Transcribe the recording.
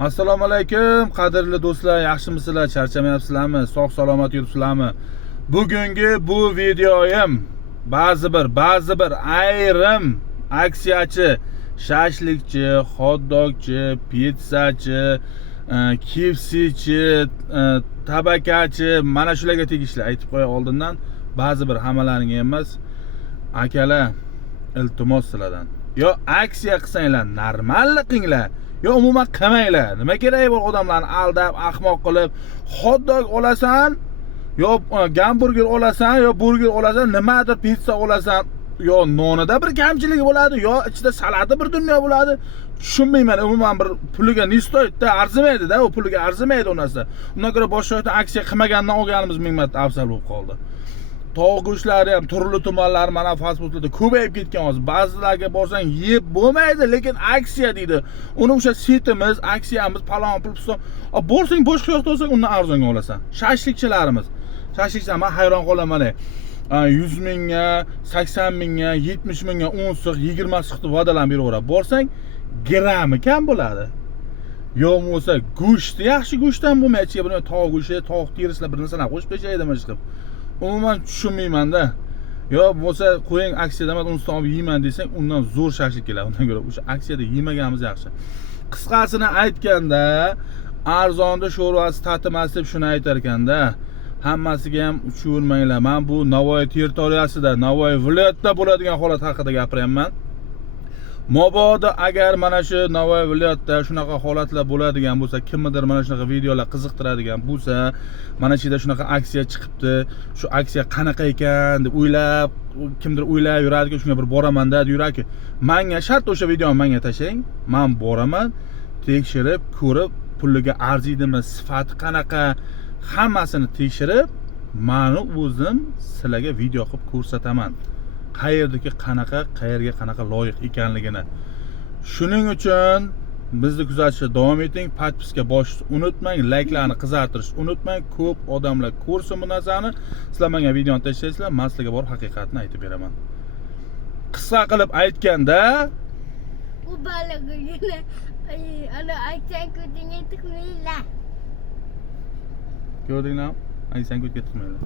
Assalomu alaykum, qadrli do'stlar, yaxshimisizlar, charchamayapsizlarmi, sog' salomat yuribsizlarmi? Bugungi bu videoyim ba'zi bir ayrim aksiyachi, shashlikchi, hot-dogchi, pizzachi, KFCchi, tabakachi, mana shularga tegishli aytib qo'ya oldindan, ba'zi bir hammalaring emas, akalar, iltimos sizlardan. Yo aksiya qilsanglar, normallik qilinglar. Yo umuman qilmanglar. Nima kerak bor odamlarni aldab, ahmoq qilib, hot dog olasan, yo gamburger olasan, yo burger olasan, nimadir pizza olasan, yo nonida bir kamchiligi bo'ladi, yo ichida salati bir dunyo bo'ladi. Tushunmayman, umuman bir puliga ne stoydi-da, arzimaydi-da, u puliga arzimaydi u narsa. Undan ko'ra boshqa yoqdan aksiya qilmagandan olganimiz ming marta afzal bo'lib qoldi. Tovuq go'shtlari ham turli tumanlar mana fast foodlarda ko'payib ketgan hozir. Ba'zilarga borsang yeb bo'lmaydi, lekin aksiya deydi. Uni o'sha setimiz, aksiyamiz, palon pul piston. Borsang boshqa yoqda olsang undan arzonga olasan. Shashlikchilarimiz. Shashlikchilar men hayron qolaman. 100 mingga, 80 mingga, 70 mingga 10 siq, 20 siqni va'dalan beraveradi. Borsang grami kam bo'ladi. Yo'q bo'lsa go'sht, yaxshi go'shtdan bo'lmaydi, ichiga bir tovuq go'shti, tovuq terisilar bir narsalar qo'shib tashlaydi mana chiqib. Umuman tushunmayman-da. Yo bo'lsa qo'ying aksiyada men uni olib yeyman desang, undan zo'r shashlik keladi. Undan ko'ra o'sha aksiyada yemaganimiz yaxshi. Qisqasini aytganda, arzonda sho'rvasi tatimas deb shuni aytar ekanda, hammasiga ham uchavermanglar. Men bu Navoiy territoriyasida, Navoiy viloyatida bo'ladigan holat haqida gapiryapman. Mobodo agar mana shu Navoiy viloyatida shunaqa holatlar bo'ladigan bo'lsa, kimnidir mana shunaqa videolar qiziqtiradigan bo'lsa, mana shu yerda shunaqa aksiya chiqibdi, shu aksiya qanaqa ekan deb o'ylab, kimdir o'ylab yuradi, shunga bir boraman-da yuraki. Menga shart o'sha videoni menga tashlang, men boraman, tekshirib, ko'rib, puliga arziydimi, sifati qanaqa, hammasini tekshirib, meni o'zim sizlarga video qilib ko'rsataman. Qayerdagi qayerga qanaqa loyiq ekanligini. Shuning uchun bizni kuzatishda davom eting, podpiska bosishni unutmang, layklarni qizartirishni unutmang. Ko'p odamlar ko'rsin bu narsani. Sizlar menga videoni tashlaysizlar, men sizlarga bor haqiqatni aytib beraman. Qisqa qilib aytganda, u balagina ana aytsan ko'tingga tiqmaylar. Ko'rdinglarmi? Aytsan ko'tingga tiqmaylar.